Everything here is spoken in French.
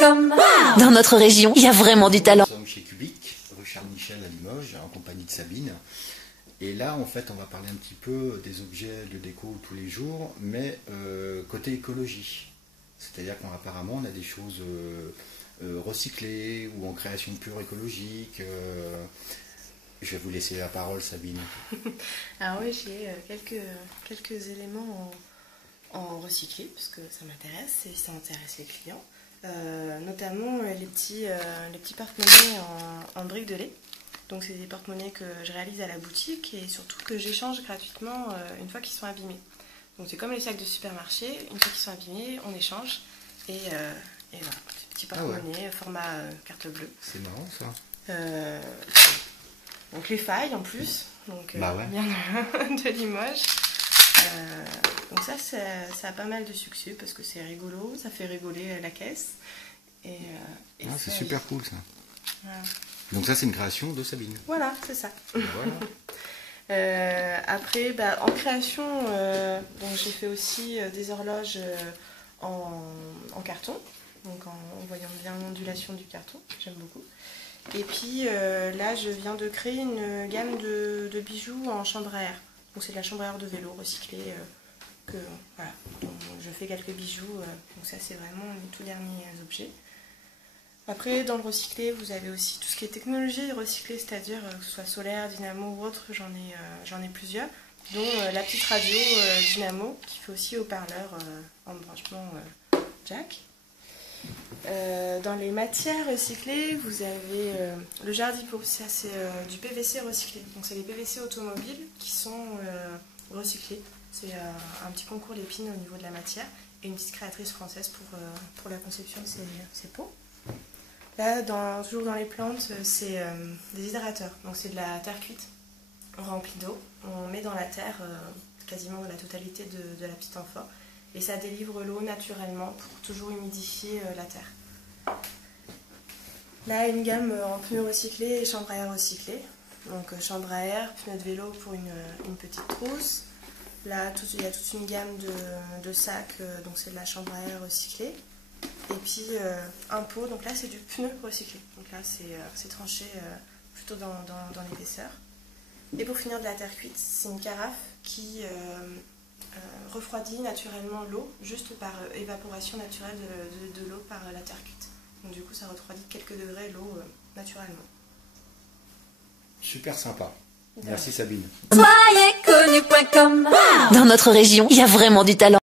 Cunipoint.com. Dans notre région, il y a vraiment du talent. Nous sommes chez Cubic, rue Charles-Michel à Limoges, en compagnie de Sabine. Et là, en fait, on va parler un petit peu des objets de déco tous les jours, mais côté écologie. C'est-à-dire qu'apparemment, on a des choses recyclées ou en création pure écologique. Je vais vous laisser la parole, Sabine. Alors oui, j'ai quelques éléments en recyclé, parce que ça m'intéresse et ça intéresse les clients. Notamment les petits porte-monnaies en briques de lait. Donc c'est des porte-monnaies que je réalise à la boutique et surtout que j'échange gratuitement une fois qu'ils sont abîmés. Donc c'est comme les sacs de supermarché, une fois qu'ils sont abîmés, on échange et voilà, des petits porte-monnaies format carte bleue. C'est marrant ça. Donc les failles en plus, donc bah ouais. bien de Limoges. Donc ça a pas mal de succès parce que c'est rigolo, ça fait rigoler la caisse. C'est super cool ça. Voilà. Donc ça c'est une création de Sabine. Voilà, c'est ça. Voilà. Après, en création, j'ai fait aussi des horloges en carton, donc en voyant bien l'ondulation du carton, j'aime beaucoup. Et puis là, je viens de créer une gamme de bijoux en chambre à air. Donc c'est de la chambre à air de vélo recyclée. Voilà. Donc, je fais quelques bijoux, donc ça c'est vraiment les tout derniers objets. Après, dans le recyclé, vous avez aussi tout ce qui est technologie recyclée, c'est-à-dire que ce soit solaire, dynamo ou autre, j'en ai plusieurs, dont la petite radio dynamo qui fait aussi haut-parleur en branchement jack. Dans les matières recyclées, vous avez le Jardipo, ça c'est du PVC recyclé. Donc c'est les PVC automobiles qui sont recyclés. C'est un petit concours d'épines au niveau de la matière et une petite créatrice française pour la conception de ces pots. Là, toujours dans les plantes, c'est des hydrateurs. Donc c'est de la terre cuite remplie d'eau. On met dans la terre quasiment la totalité de la petite amphore. Et ça délivre l'eau naturellement pour toujours humidifier la terre. Là, une gamme en pneus recyclés et chambre à air recyclée. Donc chambre à air, pneus de vélo pour une petite trousse. Là, il y a toute une gamme de sacs, donc c'est de la chambre à air recyclée. Et puis un pot, donc là c'est du pneu recyclé. Donc là c'est tranché plutôt dans l'épaisseur. Et pour finir de la terre cuite, c'est une carafe qui refroidit naturellement l'eau, juste par évaporation naturelle de l'eau par la terre cuite. Donc du coup ça refroidit de quelques degrés l'eau naturellement. Super sympa. Merci Sabine. Soyez Cunipoint.com. Dans notre région, il y a vraiment du talent.